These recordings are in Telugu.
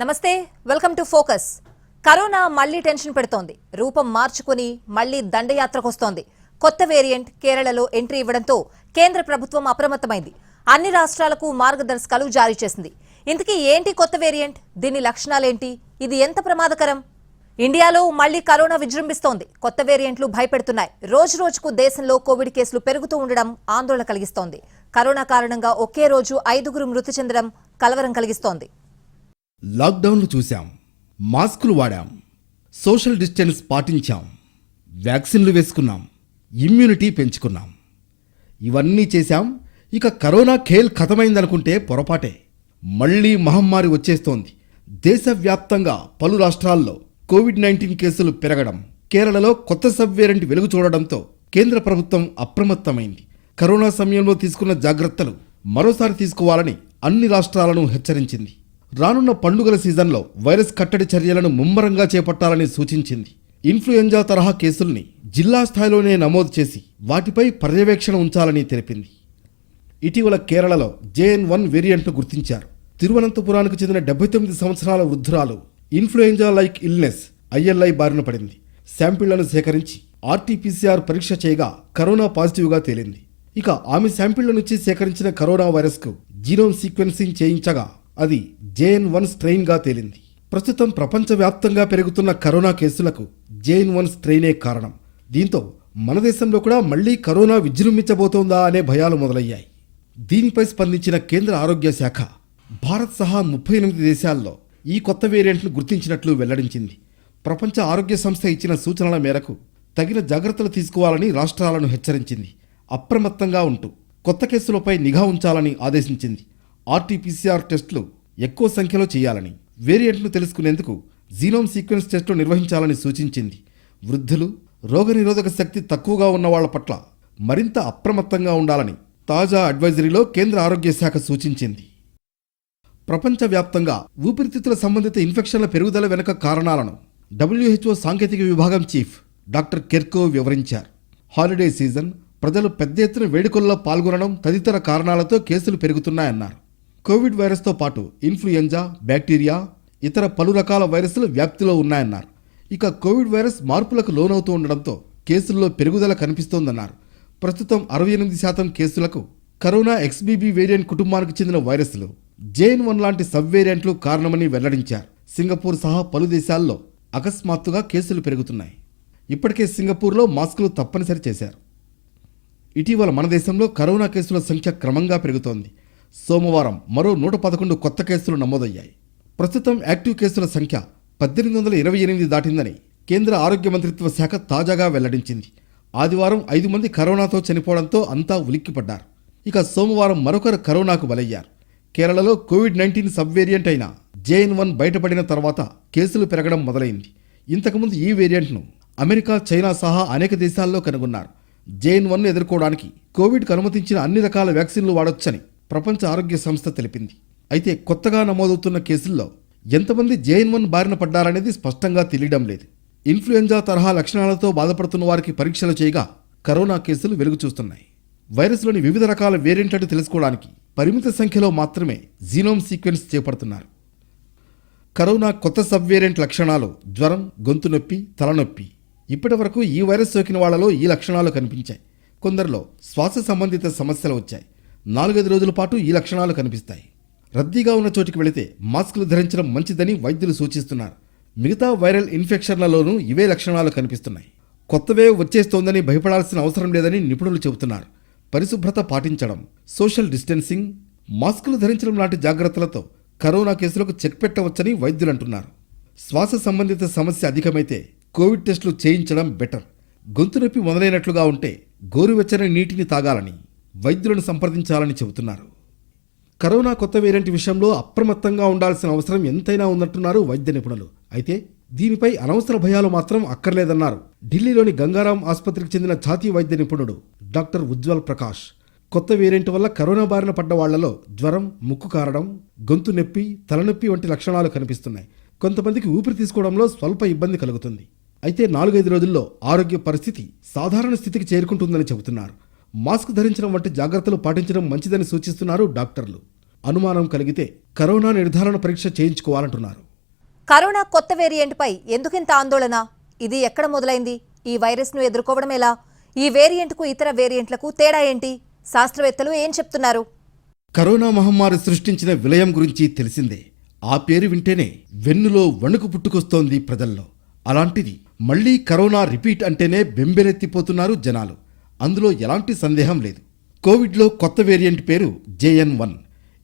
నమస్తే, వెల్కమ్ టు ఫోకస్. కరోనా మళ్లీ టెన్షన్ పెడుతోంది. రూపం మార్చుకుని మళ్లీ దండయాత్రకొస్తోంది. కొత్త వేరియంట్ కేరళలో ఎంట్రీ ఇవ్వడంతో కేంద్ర ప్రభుత్వం అప్రమత్తమైంది. అన్ని రాష్ట్రాలకు మార్గదర్శకాలు జారీ చేసింది. ఇంతకీ ఏంటి కొత్త వేరియంట్? దీని లక్షణాలేంటి? ఇది ఎంత ప్రమాదకరం? ఇండియాలో మళ్లీ కరోనా విజృంభిస్తోంది. కొత్త వేరియంట్లు భయపెడుతున్నాయి. రోజు రోజుకు దేశంలో కోవిడ్ కేసులు పెరుగుతూ ఉండడం ఆందోళన కలిగిస్తోంది. కరోనా కారణంగా ఒకే రోజు 5 మృతి చెందడం కలవరం కలిగిస్తోంది. లాక్డౌన్లు చూశాం, మాస్కులు వాడాం, సోషల్ డిస్టెన్స్ పాటించాం, వ్యాక్సిన్లు వేసుకున్నాం, ఇమ్యూనిటీ పెంచుకున్నాం. ఇవన్నీ చేశాం. ఇక కరోనా ఖేల్ ఖతమైందనుకుంటే పొరపాటే. మళ్లీ మహమ్మారి వచ్చేస్తోంది. దేశవ్యాప్తంగా పలు రాష్ట్రాల్లో కోవిడ్-19 కేసులు పెరగడం, కేరళలో కొత్త సబ్ వేరియంట్ వెలుగు చూడడంతో కేంద్ర ప్రభుత్వం అప్రమత్తమైంది. కరోనా సమయంలో తీసుకున్న జాగ్రత్తలు మరోసారి తీసుకోవాలని అన్ని రాష్ట్రాలను హెచ్చరించింది. రానున్న పండుగల సీజన్లో వైరస్ కట్టడి చర్యలను ముమ్మరంగా చేపట్టాలని సూచించింది. ఇన్ఫ్లుయెంజా తరహా కేసుల్ని జిల్లా స్థాయిలోనే నమోదు చేసి వాటిపై పర్యవేక్షణ ఉంచాలని తెలిపింది. ఇటీవల కేరళలో JN1 వేరియంట్ను గుర్తించారు. తిరువనంతపురానికి చెందిన 79 సంవత్సరాల వృద్ధురాలు ఇన్ఫ్లుయెంజా లైక్ ఇల్నెస్ ILI బారిన పడింది. శాంపిళ్లను సేకరించి RT-PCR పరీక్ష చేయగా కరోనా పాజిటివ్గా తేలింది. ఇక ఆమె శాంపిళ్ల నుంచి సేకరించిన కరోనా వైరస్కు జీనోమ్ సీక్వెన్సింగ్ చేయించగా అది JN1 స్ట్రెయిన్గా తేలింది. ప్రస్తుతం ప్రపంచవ్యాప్తంగా పెరుగుతున్న కరోనా కేసులకు JN1 స్ట్రెయినే కారణం. దీంతో మన దేశంలో కూడా మళ్లీ కరోనా విజృంభించబోతోందా అనే భయాలు మొదలయ్యాయి. దీనిపై స్పందించిన కేంద్ర ఆరోగ్య శాఖ భారత్ సహా 38 దేశాల్లో ఈ కొత్త వేరియంట్ను గుర్తించినట్లు వెల్లడించింది. ప్రపంచ ఆరోగ్య సంస్థ ఇచ్చిన సూచనల మేరకు తగిన జాగ్రత్తలు తీసుకోవాలని రాష్ట్రాలను హెచ్చరించింది. అప్రమత్తంగా ఉంటూ కొత్త కేసులపై నిఘా ఉంచాలని ఆదేశించింది. RT-PCR టెస్టులు ఎక్కువ సంఖ్యలో చేయాలని, వేరియంట్ను తెలుసుకునేందుకు జీనోమ్ సీక్వెన్స్ టెస్టులు నిర్వహించాలని సూచించింది. వృద్ధులు, రోగనిరోధక శక్తి తక్కువగా ఉన్న వాళ్ల పట్ల మరింత అప్రమత్తంగా ఉండాలని తాజా అడ్వైజరీలో కేంద్ర ఆరోగ్య శాఖ సూచించింది. ప్రపంచవ్యాప్తంగా ఊపిరితిత్తుల సంబంధిత ఇన్ఫెక్షన్ల పెరుగుదల వెనుక కారణాలను WHO సాంకేతిక విభాగం చీఫ్ డాక్టర్ కెర్కోవ్ వివరించారు. హాలిడే సీజన్, ప్రజలు పెద్ద ఎత్తున వేడుకల్లో పాల్గొనడం తదితర కారణాలతో కేసులు పెరుగుతున్నాయన్నారు. కోవిడ్ వైరస్తో పాటు ఇన్ఫ్లుయెంజా, బ్యాక్టీరియా, ఇతర పలు రకాల వైరస్లు వ్యాప్తిలో ఉన్నాయన్నారు. ఇక కోవిడ్ వైరస్ మార్పులకు లోనవుతూ ఉండడంతో కేసుల్లో పెరుగుదల కనిపిస్తోందన్నారు. ప్రస్తుతం 68% కేసులకు కరోనా XBB వేరియంట్ కుటుంబానికి చెందిన వైరస్లు, JN1 లాంటి సబ్ వేరియంట్లు కారణమని వెల్లడించారు. సింగపూర్ సహా పలు దేశాల్లో అకస్మాత్తుగా కేసులు పెరుగుతున్నాయి. ఇప్పటికే సింగపూర్లో మాస్కులు తప్పనిసరి చేశారు. ఇటీవల మన దేశంలో కరోనా కేసుల సంఖ్య క్రమంగా పెరుగుతోంది. సోమవారం మరో 111 కొత్త కేసులు నమోదయ్యాయి. ప్రస్తుతం యాక్టివ్ కేసుల సంఖ్య 1828 దాటిందని కేంద్ర ఆరోగ్య మంత్రిత్వ శాఖ తాజాగా వెల్లడించింది. ఆదివారం 5 మంది కరోనాతో చనిపోవడంతో అంతా ఉలిక్కిపడ్డారు. ఇక సోమవారం మరొకరు కరోనాకు బలయ్యారు. కేరళలో కోవిడ్-19 సబ్ వేరియంట్ అయిన JN1 బయటపడిన తర్వాత కేసులు పెరగడం మొదలైంది. ఇంతకుముందు ఈ వేరియంట్ను అమెరికా, చైనా సహా అనేక దేశాల్లో కనుగొన్నారు. JN1 ఎదుర్కోవడానికి కోవిడ్కు అనుమతించిన అన్ని రకాల వ్యాక్సిన్లు వాడొచ్చని ప్రపంచ ఆరోగ్య సంస్థ తెలిపింది. అయితే కొత్తగా నమోదవుతున్న కేసుల్లో ఎంతమంది JN1 బారిన పడ్డారనేది స్పష్టంగా తెలియడం లేదు. ఇన్ఫ్లుయెంజా తరహా లక్షణాలతో బాధపడుతున్న వారికి పరీక్షలు చేయగా కరోనా కేసులు వెలుగు చూస్తున్నాయి. వైరస్లోని వివిధ రకాల వేరియంట్లను తెలుసుకోవడానికి పరిమిత సంఖ్యలో మాత్రమే జీనోమ్ సీక్వెన్స్ చేపడుతున్నారు. కరోనా కొత్త సబ్ వేరియంట్ లక్షణాలు జ్వరం, గొంతు నొప్పి, తలనొప్పి. ఇప్పటి వరకు ఈ వైరస్ సోకిన వాళ్లలో ఈ లక్షణాలు కనిపించాయి. కొందరిలో శ్వాస సంబంధిత సమస్యలు వచ్చాయి. 4-5 రోజుల పాటు ఈ లక్షణాలు కనిపిస్తాయి. రద్దీగా ఉన్న చోటికి వెళితే మాస్కులు ధరించడం మంచిదని వైద్యులు సూచిస్తున్నారు. మిగతా వైరల్ ఇన్ఫెక్షన్లలోనూ ఇవే లక్షణాలు కనిపిస్తున్నాయి. కొత్త వేవ్ వచ్చేస్తోందని భయపడాల్సిన అవసరం లేదని నిపుణులు చెబుతున్నారు. పరిశుభ్రత పాటించడం, సోషల్ డిస్టెన్సింగ్, మాస్కులు ధరించడం లాంటి జాగ్రత్తలతో కరోనా కేసులకు చెక్ పెట్టవచ్చని వైద్యులు అంటున్నారు. శ్వాస సంబంధిత సమస్య అధికమైతే కోవిడ్ టెస్టులు చేయించడం బెటర్. గొంతు నొప్పి మొదలైనట్లుగా ఉంటే గోరువెచ్చని నీటిని తాగాలని, వైద్యులను సంప్రదించాలని చెబుతున్నారు. కరోనా కొత్త వేరియంట్ విషయంలో అప్రమత్తంగా ఉండాల్సిన అవసరం ఎంతైనా ఉందంటున్నారు వైద్య నిపుణులు. అయితే దీనిపై అనవసర భయాలు మాత్రం అక్కర్లేదన్నారు ఢిల్లీలోని గంగారాం ఆసుపత్రికి చెందిన ఛాతీ వైద్య నిపుణుడు డాక్టర్ ఉజ్వల్ ప్రకాష్. కొత్త వేరియంట్ వల్ల కరోనా బారిన పడ్డ వాళ్లలో జ్వరం, ముక్కు కారడం, గొంతు నొప్పి, తలనొప్పి వంటి లక్షణాలు కనిపిస్తున్నాయి. కొంతమందికి ఊపిరి తీసుకోవడంలో స్వల్ప ఇబ్బంది కలుగుతుంది. అయితే 4-5 రోజుల్లో ఆరోగ్య పరిస్థితి సాధారణ స్థితికి చేరుకుంటుందని చెబుతున్నారు. మాస్క్ ధరించడం వంటి జాగ్రత్తలు పాటించడం మంచిదని సూచిస్తున్నారు డాక్టర్లు. అనుమానం కలిగితే కరోనా నిర్ధారణ పరీక్ష చేయించుకోవాలంటున్నారు. కరోనా కొత్త వేరియంట్పై ఎందుకింత ఆందోళన? ఇది ఎక్కడ మొదలైంది? ఈ వైరస్ను ఎదుర్కోవడం ఎలా? ఈ వేరియంట్కు ఇతర వేరియంట్లకు తేడా ఏంటి? శాస్త్రవేత్తలు ఏం చెప్తున్నారు? కరోనా మహమ్మారి సృష్టించిన విలయం గురించి తెలిసిందే. ఆ పేరు వింటేనే వెన్నులో వణుకు పుట్టుకొస్తోంది ప్రజల్లో. అలాంటిది మళ్లీ కరోనా రిపీట్ అంటేనే బెంబెలెత్తిపోతున్నారు జనాలు. అందులో ఎలాంటి సందేహం లేదు. కోవిడ్లో కొత్త వేరియంట్ పేరు JN.1.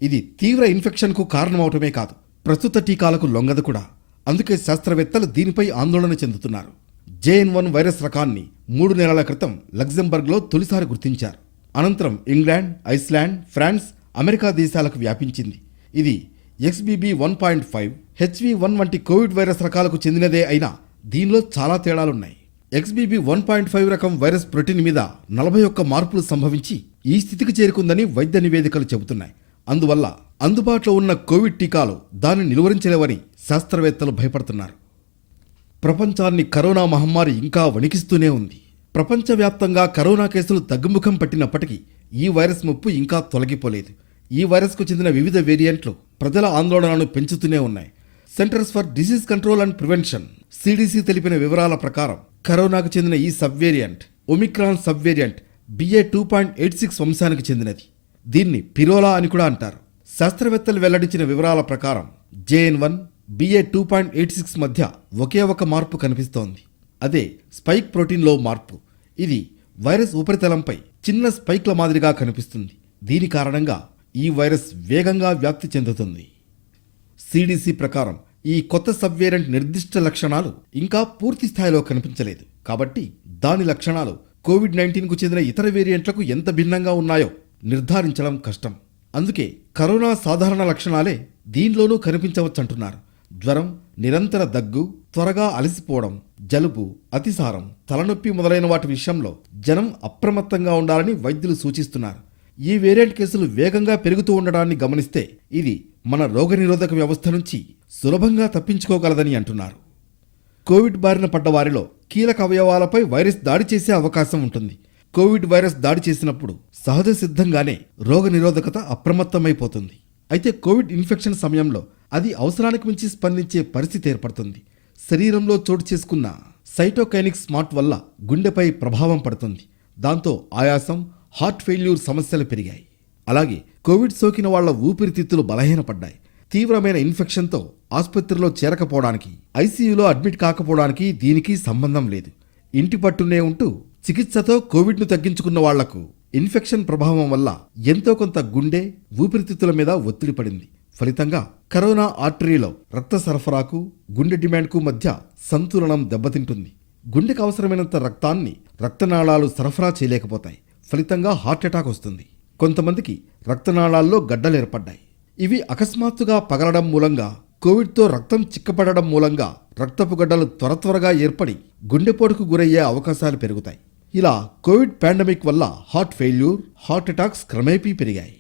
ఇది తీవ్ర ఇన్ఫెక్షన్కు కారణమవటమే కాదు, ప్రస్తుత టీకాలకు లొంగదు కూడా. అందుకే శాస్త్రవేత్తలు దీనిపై ఆందోళన చెందుతున్నారు. JN.1 వైరస్ రకాన్ని 3 నెలల క్రితం లగ్జంబర్గ్లో తొలిసారి గుర్తించారు. అనంతరం ఇంగ్లాండ్, ఐస్లాండ్, ఫ్రాన్స్, అమెరికా దేశాలకు వ్యాపించింది. ఇది XBB 1.5, HV1 వంటి కోవిడ్ వైరస్ రకాలకు చెందినదే అయినా దీనిలో చాలా తేడాలున్నాయి. XBB 1.5 రకం వైరస్ ప్రోటీన్ మీద 41 మార్పులు సంభవించి ఈ స్థితికి చేరుకుందని వైద్య నివేదికలు చెబుతున్నాయి. అందువల్ల అందుబాటులో ఉన్న కోవిడ్ టీకాలు దాన్ని నిలువరించలేవని శాస్త్రవేత్తలు భయపడుతున్నారు. ప్రపంచాన్ని కరోనా మహమ్మారి ఇంకా వణికిస్తూనే ఉంది. ప్రపంచవ్యాప్తంగా కరోనా కేసులు తగ్గుముఖం పట్టినప్పటికీ ఈ వైరస్ ముప్పు ఇంకా తొలగిపోలేదు. ఈ వైరస్కు చెందిన వివిధ వేరియంట్లు ప్రజల ఆందోళనను పెంచుతూనే ఉన్నాయి. Centres for disease control and prevention CDC తెలిపిన వివరాల ప్రకారం కరోనాకు చెందిన ఈ sub variant Omicron sub variant BA.2.86 వంశానికి చెందినది. దీన్ని పిరోలా అని కూడా అంటారు. శాస్త్రవేత్తలు వెల్లడించిన వివరాల ప్రకారం JN.1, BA.2.86 మధ్య ఒకే ఒక మార్పు కనిపిస్తోంది. అదే స్పైక్ ప్రోటీన్లో మార్పు. ఇది వైరస్ ఉపరితలంపై చిన్న స్పైక్ల మాదిరిగా కనిపిస్తుంది. దీని కారణంగా ఈ వైరస్ వేగంగా వ్యాప్తి చెందుతుంది. CDC ప్రకారం ఈ కొత్త సబ్ వేరియంట్ నిర్దిష్ట లక్షణాలు ఇంకా పూర్తి స్థాయిలో కనిపించలేదు. కాబట్టి దాని లక్షణాలు COVID-19కు చెందిన ఇతర వేరియంట్లకు ఎంత భిన్నంగా ఉన్నాయో నిర్ధారించడం కష్టం. అందుకే కరోనా సాధారణ లక్షణాలే దీనిలోనూ కనిపించవచ్చంటున్నారు. జ్వరం, నిరంతర దగ్గు, త్వరగా అలసిపోవడం, జలుబు, అతిసారం, తలనొప్పి మొదలైన వాటి విషయంలో జనం అప్రమత్తంగా ఉండాలని వైద్యులు సూచిస్తున్నారు. ఈ వేరియంట్ కేసులు వేగంగా పెరుగుతూ ఉండడాన్ని గమనిస్తే ఇది మన రోగనిరోధక వ్యవస్థ నుంచి సులభంగా తప్పించుకోగలదని అంటున్నారు. కోవిడ్ బారిన పడ్డ వారిలో కీలక అవయవాలపై వైరస్ దాడి చేసే అవకాశం ఉంటుంది. కోవిడ్ వైరస్ దాడి చేసినప్పుడు సహజ సిద్ధంగానే రోగనిరోధకత అప్రమత్తమైపోతుంది. అయితే కోవిడ్ ఇన్ఫెక్షన్ సమయంలో అది అవసరానికి మించి స్పందించే పరిస్థితి ఏర్పడుతుంది. శరీరంలో చోటు చేసుకున్న సైటోకైనిక్ స్మార్ట్ వల్ల గుండెపై ప్రభావం పడుతుంది. దాంతో ఆయాసం, హార్ట్ ఫెయిల్యూర్ సమస్యలు పెరిగాయి. అలాగే కోవిడ్ సోకిన వాళ్ల ఊపిరితిత్తులు బలహీనపడ్డాయి. తీవ్రమైన ఇన్ఫెక్షన్తో ఆసుపత్రిలో చేరకపోవడానికి, ICUలో అడ్మిట్ కాకపోవడానికి దీనికి సంబంధం లేదు. ఇంటి పట్టునే ఉంటూ చికిత్సతో కోవిడ్ను తగ్గించుకున్న వాళ్లకు ఇన్ఫెక్షన్ ప్రభావం వల్ల ఎంతో కొంత గుండె, ఊపిరితిత్తుల మీద ఒత్తిడి పడింది. ఫలితంగా కరోనా ఆర్టరీలో రక్త సరఫరాకు, గుండె డిమాండ్కు మధ్య సంతులనం దెబ్బతింటుంది. గుండెకు అవసరమైనంత రక్తాన్ని రక్తనాళాలు సరఫరా చేయలేకపోతాయి. ఫలితంగా హార్ట్ అటాక్ వస్తుంది. కొంతమందికి రక్తనాళాల్లో గడ్డలు ఏర్పడ్డాయి. ఇవి అకస్మాత్తుగా పగలడం మూలంగా, కోవిడ్తో రక్తం చిక్కపడడం మూలంగా రక్తపు గడ్డలు త్వరగా ఏర్పడి గుండెపోటుకు గురయ్యే అవకాశాలు పెరుగుతాయి. ఇలా కోవిడ్ పాండమిక్ వల్ల హార్ట్ ఫెయిల్యూర్, హార్ట్ అటాక్స్ క్రమేపీ పెరిగాయి.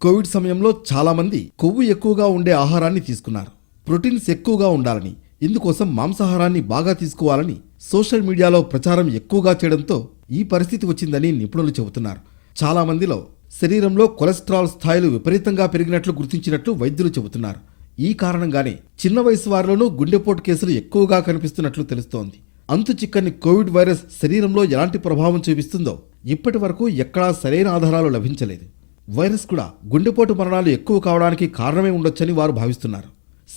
కోవిడ్ సమయంలో చాలామంది కొవ్వు ఎక్కువగా ఉండే ఆహారాన్ని తీసుకున్నారు. ప్రోటీన్స్ ఎక్కువగా ఉండాలని, ఇందుకోసం మాంసాహారాన్ని బాగా తీసుకోవాలని సోషల్ మీడియాలో ప్రచారం ఎక్కువగా చేయడంతో ఈ పరిస్థితి వచ్చిందని నిపుణులు చెబుతున్నారు. చాలా మందిలో శరీరంలో కొలెస్ట్రాల్ స్థాయిలు విపరీతంగా పెరిగినట్లు గుర్తించినట్లు వైద్యులు చెబుతున్నారు. ఈ కారణంగానే చిన్న వయసు వారిలోనూ గుండెపోటు కేసులు ఎక్కువగా కనిపిస్తున్నట్లు తెలుస్తోంది. అంతు చిక్కని కోవిడ్ వైరస్ శరీరంలో ఎలాంటి ప్రభావం చూపిస్తుందో ఇప్పటి వరకు ఎక్కడా సరైన ఆధారాలు లభించలేదు. వైరస్ కూడా గుండెపోటు మరణాలు ఎక్కువ కావడానికి కారణమే ఉండొచ్చని వారు భావిస్తున్నారు.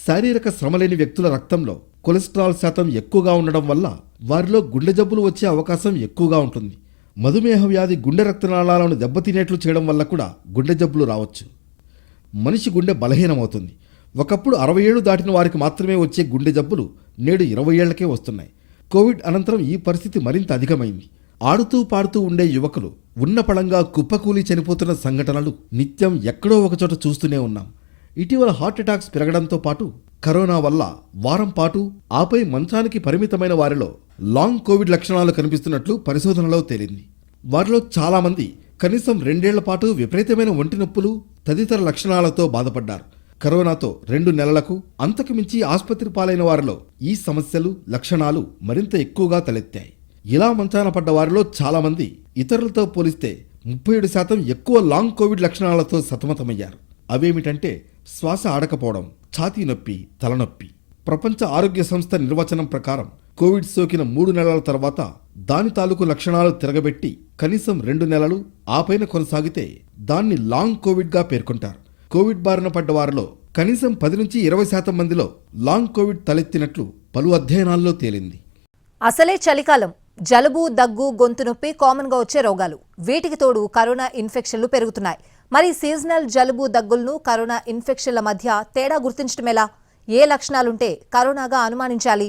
శారీరక శ్రమ లేని వ్యక్తుల రక్తంలో కొలెస్ట్రాల్ శాతం ఎక్కువగా ఉండడం వల్ల వారిలో గుండె జబ్బులు వచ్చే అవకాశం ఎక్కువగా ఉంటుంది. మధుమేహ వ్యాధి గుండె రక్తనాళాలను దెబ్బతినేట్లు చేయడం వల్ల కూడా గుండె జబ్బులు రావచ్చు. మనిషి గుండె బలహీనమవుతుంది. ఒకప్పుడు 60 ఏళ్లు దాటిన వారికి మాత్రమే వచ్చే గుండె జబ్బులు నేడు 20 ఏళ్లకే వస్తున్నాయి. కోవిడ్ అనంతరం ఈ పరిస్థితి మరింత అధికమైంది. ఆడుతూ పాడుతూ ఉండే యువకులు ఉన్నపళంగా కుప్పకూలి చనిపోతున్న సంఘటనలు నిత్యం ఎక్కడో ఒకచోట చూస్తూనే ఉన్నాం. ఇటీవల హార్ట్ అటాక్స్ పెరగడంతో పాటు కరోనా వల్ల వారం పాటు ఆపై మంచానికి పరిమితమైన వారిలో లాంగ్ కోవిడ్ లక్షణాలు కనిపిస్తున్నట్లు పరిశోధనలో తేలింది. వారిలో చాలామంది కనీసం 2 ఏళ్ల పాటు విపరీతమైన ఒంటి నొప్పులు తదితర లక్షణాలతో బాధపడ్డారు. కరోనాతో 2 నెలలకు అంతకు మించి ఆసుపత్రి పాలైన వారిలో ఈ సమస్యలు, లక్షణాలు మరింత ఎక్కువగా తలెత్తాయి. ఇలా మంచాన పడ్డ వారిలో చాలామంది ఇతరులతో పోలిస్తే 37% ఎక్కువ లాంగ్ కోవిడ్ లక్షణాలతో సతమతమయ్యారు. అవేమిటంటే శ్వాస ఆడకపోవడం, ఛాతీ నొప్పి, తలనొప్పి. ప్రపంచ ఆరోగ్య సంస్థ నిర్వచనం ప్రకారం కోవిడ్ సోకిన 3 నెలల తర్వాత దాని తాలూకు లక్షణాలు తిరగబెట్టి కనీసం 2 నెలలు ఆపైన కొనసాగితే దాన్ని లాంగ్ కోవిడ్గా పేర్కొంటారు. కోవిడ్ బారిన పడ్డ వారిలో కనీసం 10-20% మందిలో లాంగ్ కోవిడ్ తలెత్తినట్లు పలు అధ్యయనాల్లో తేలింది. అసలే చలికాలం, జలుబు, దగ్గు, గొంతు నొప్పి కామన్ గా వచ్చే రోగాలు. వీటికి తోడు కరోనా ఇన్ఫెక్షన్లు పెరుగుతున్నాయి. మరి సీజనల్ జలుబు, దగ్గులను కరోనా ఇన్ఫెక్షన్ల మధ్య తేడా గుర్తించడం ఎలా? ఏ లక్షణాలుంటే కరోనాగా అనుమానించాలి?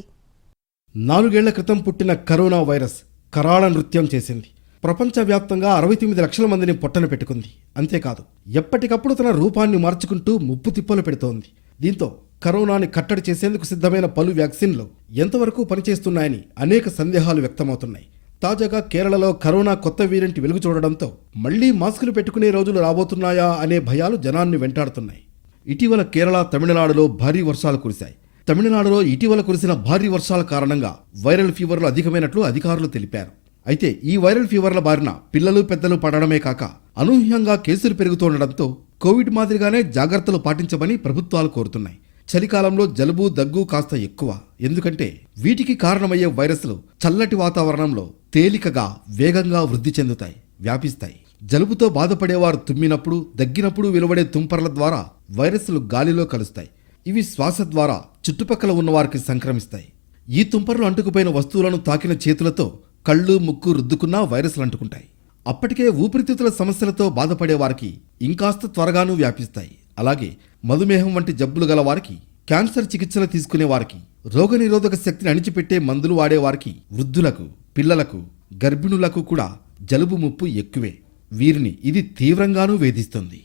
4 ఏళ్ల క్రితం పుట్టిన కరోనా వైరస్ కరాళ నృత్యం చేసింది. ప్రపంచవ్యాప్తంగా 69 లక్షల మందిని పొట్టన పెట్టుకుంది. అంతేకాదు ఎప్పటికప్పుడు తన రూపాన్ని మార్చుకుంటూ ముప్పు తిప్పలు పెడుతోంది. దీంతో కరోనాని కట్టడి చేసేందుకు సిద్ధమైన పలు వ్యాక్సిన్లు ఎంతవరకు పనిచేస్తున్నాయని అనేక సందేహాలు వ్యక్తమవుతున్నాయి. తాజాగా కేరళలో కరోనా కొత్త వేరియంట్ వెలుగు చూడడంతో మళ్లీ మాస్కులు పెట్టుకునే రోజులు రాబోతున్నాయా అనే భయాలు జనాన్ని వెంటాడుతున్నాయి. ఇటీవల కేరళ, తమిళనాడులో భారీ వర్షాలు కురిశాయి. తమిళనాడులో ఇటీవల కురిసిన భారీ వర్షాల కారణంగా వైరల్ ఫీవర్లు అధికమైనట్లు అధికారులు తెలిపారు. అయితే ఈ వైరల్ ఫీవర్ల బారిన పిల్లలు, పెద్దలు పడడమే కాక అనూహ్యంగా కేసులు పెరుగుతుండటంతో కోవిడ్ మాదిరిగానే జాగ్రత్తలు పాటించమని ప్రభుత్వాలు కోరుతున్నాయి. చలికాలంలో జలుబు, దగ్గు కాస్త ఎక్కువ. ఎందుకంటే వీటికి కారణమయ్యే వైరస్లు చల్లటి వాతావరణంలో తేలికగా, వేగంగా వృద్ధి చెందుతాయి, వ్యాపిస్తాయి. జలుబుతో బాధపడేవారు తుమ్మినప్పుడు, దగ్గినప్పుడు వెలువడే తుంపర్ల ద్వారా వైరస్లు గాలిలో కలుస్తాయి. ఇవి శ్వాస ద్వారా చుట్టుపక్కల ఉన్నవారికి సంక్రమిస్తాయి. ఈ తుంపర్లు అంటుకుపోయిన వస్తువులను తాకిన చేతులతో కళ్ళు, ముక్కు రుద్దుకున్నా వైరస్లు అంటుకుంటాయి. అప్పటికే ఊపిరితిత్తుల సమస్యలతో బాధపడే వారికి ఇంకాస్త త్వరగానూ వ్యాపిస్తాయి. అలాగే మధుమేహం వంటి జబ్బులు గల వారికి, క్యాన్సర్ చికిత్సలు తీసుకునే వారికి, రోగనిరోధక శక్తిని అణిచిపెట్టే మందులు వాడేవారికి, వృద్ధులకు, పిల్లలకు, గర్భిణులకు కూడా జలుబు ముప్పు ఎక్కువే. వీరిని ఇది తీవ్రంగానూ వేధిస్తుంది.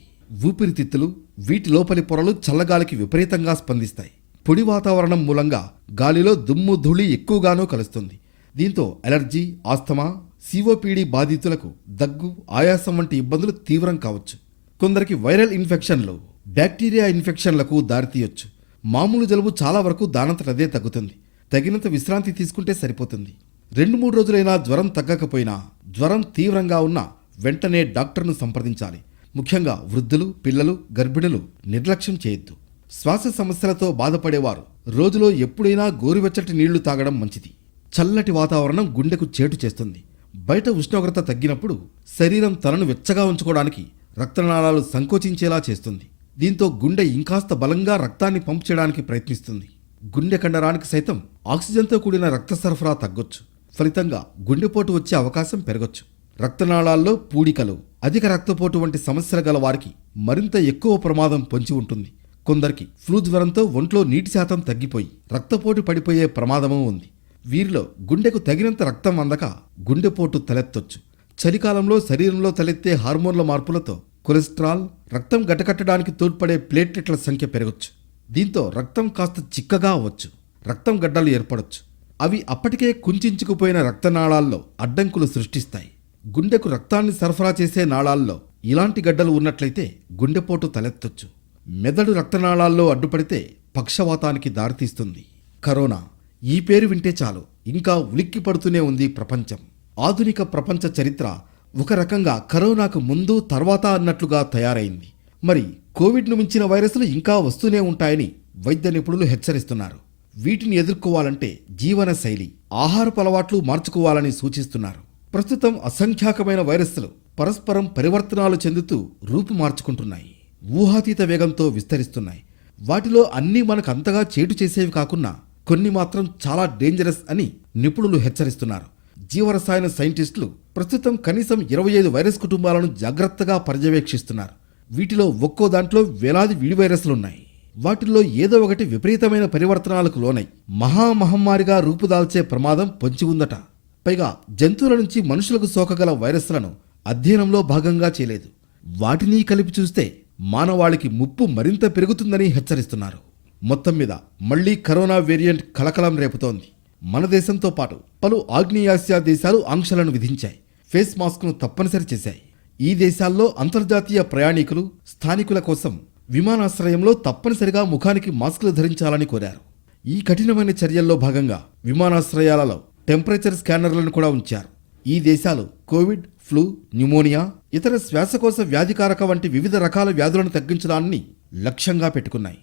ఊపిరితిత్తులు, వీటి లోపలి పొరలు చల్లగాలికి విపరీతంగా స్పందిస్తాయి. పొడి వాతావరణం మూలంగా గాలిలో దుమ్ము, ధూళి ఎక్కువగానూ కలుస్తుంది. దీంతో అలర్జీ, ఆస్తమా, సిఓపిడి బాధితులకు దగ్గు, ఆయాసం వంటి ఇబ్బందులు తీవ్రం కావచ్చు. కొందరికి వైరల్ ఇన్ఫెక్షన్లు, బ్యాక్టీరియా ఇన్ఫెక్షన్లకు దారితీయొచ్చు. మామూలు జలుబు చాలా వరకు దానంతటదే తగ్గుతుంది. తగినంత విశ్రాంతి తీసుకుంటే సరిపోతుంది. 2-3 రోజులైనా జ్వరం తగ్గకపోయినా, జ్వరం తీవ్రంగా ఉన్నా వెంటనే డాక్టర్ను సంప్రదించాలి. ముఖ్యంగా వృద్ధులు, పిల్లలు, గర్భిణులు నిర్లక్ష్యం చేయొద్దు. శ్వాస సమస్యలతో బాధపడేవారు రోజులో ఎప్పుడైనా గోరువెచ్చటి నీళ్లు తాగడం మంచిది. చల్లటి వాతావరణం గుండెకు చేటు చేస్తుంది. బయట ఉష్ణోగ్రత తగ్గినప్పుడు శరీరం తనను వెచ్చగా ఉంచుకోవడానికి రక్తనాళాలు సంకోచించేలా చేస్తుంది. దీంతో గుండె ఇంకాస్త బలంగా రక్తాన్ని పంప్ చేయడానికి ప్రయత్నిస్తుంది. గుండె కండరానికి సైతం ఆక్సిజన్తో కూడిన రక్త సరఫరా తగ్గొచ్చు. ఫలితంగా గుండెపోటు వచ్చే అవకాశం పెరగొచ్చు. రక్తనాళాల్లో పూడికలు, అధిక రక్తపోటు వంటి సమస్యలు గల వారికి మరింత ఎక్కువ ప్రమాదం పొంచి ఉంటుంది. కొందరికి ఫ్లూ జ్వరంతో ఒంట్లో నీటి శాతం తగ్గిపోయి రక్తపోటు పడిపోయే ప్రమాదమూ ఉంది. వీరిలో గుండెకు తగినంత రక్తం అందక గుండెపోటు తలెత్తొచ్చు. చలికాలంలో శరీరంలో తలెత్తే హార్మోన్ల మార్పులతో కొలెస్ట్రాల్, రక్తం గడ్డకట్టడానికి తోడ్పడే ప్లేట్లెట్ల సంఖ్య పెరగొచ్చు. దీంతో రక్తం కాస్త చిక్కగా అవ్వచ్చు. రక్తం గడ్డలు ఏర్పడొచ్చు. అవి అప్పటికే కుంచుకుపోయిన రక్తనాళాల్లో అడ్డంకులు సృష్టిస్తాయి. గుండెకు రక్తాన్ని సరఫరా చేసే నాళాల్లో ఇలాంటి గడ్డలు ఉన్నట్లయితే గుండెపోటు తలెత్తొచ్చు. మెదడు రక్తనాళాల్లో అడ్డుపడితే పక్షవాతానికి దారితీస్తుంది. కరోనా, ఈ పేరు వింటే చాలు ఇంకా ఉలిక్కి పడుతూనే ఉంది ప్రపంచం. ఆధునిక ప్రపంచ చరిత్ర ఒక రకంగా కరోనాకు ముందు, తర్వాత అన్నట్లుగా తయారైంది. మరి కోవిడ్ను మించిన వైరస్లు ఇంకా వస్తూనే ఉంటాయని వైద్య నిపుణులు హెచ్చరిస్తున్నారు. వీటిని ఎదుర్కోవాలంటే జీవన శైలి, ఆహారపు అలవాట్లు మార్చుకోవాలని సూచిస్తున్నారు. ప్రస్తుతం అసంఖ్యాకమైన వైరస్లు పరస్పరం పరివర్తనాలు చెందుతూ రూపు మార్చుకుంటున్నాయి. ఊహాతీత వేగంతో విస్తరిస్తున్నాయి. వాటిలో అన్నీ మనకు అంతగా చేటు చేసేవి కాకున్నా కొన్ని మాత్రం చాలా డేంజరస్ అని నిపుణులు హెచ్చరిస్తున్నారు. జీవరసాయన సైంటిస్టులు ప్రస్తుతం కనీసం 25 వైరస్ కుటుంబాలను జాగ్రత్తగా పర్యవేక్షిస్తున్నారు. వీటిలో ఒక్కో దాంట్లో వేలాది విడి వైరస్లున్నాయి. వాటిల్లో ఏదో ఒకటి విపరీతమైన పరివర్తనాలకు లోనై మహామహమ్మారిగా రూపుదాల్చే ప్రమాదం పొంచి ఉందట. పైగా జంతువుల నుంచి మనుషులకు సోకగల వైరస్లను అధ్యయనంలో భాగంగా చేయలేదు. వాటిని కలిపి చూస్తే మానవాళికి ముప్పు మరింత పెరుగుతుందని హెచ్చరిస్తున్నారు. మొత్తం మీద మళ్లీ కరోనా వేరియంట్ కలకలం రేపుతోంది. మన దేశంతో పాటు పలు ఆగ్నేయాసియా దేశాలు ఆంక్షలను విధించాయి. ఫేస్ మాస్క్ను తప్పనిసరి చేశాయి. ఈ దేశాల్లో అంతర్జాతీయ ప్రయాణికులు, స్థానికుల కోసం విమానాశ్రయంలో తప్పనిసరిగా ముఖానికి మాస్కులు ధరించాలని కోరారు. ఈ కఠినమైన చర్యల్లో భాగంగా విమానాశ్రయాలలో టెంపరేచర్ స్కానర్లను కూడా ఉంచారు. ఈ దేశాలు కోవిడ్, ఫ్లూ, న్యూమోనియా, ఇతర శ్వాసకోశ వ్యాధికారక వంటి వివిధ రకాల వ్యాధులను తగ్గించడాన్ని లక్ష్యంగా పెట్టుకున్నాయి.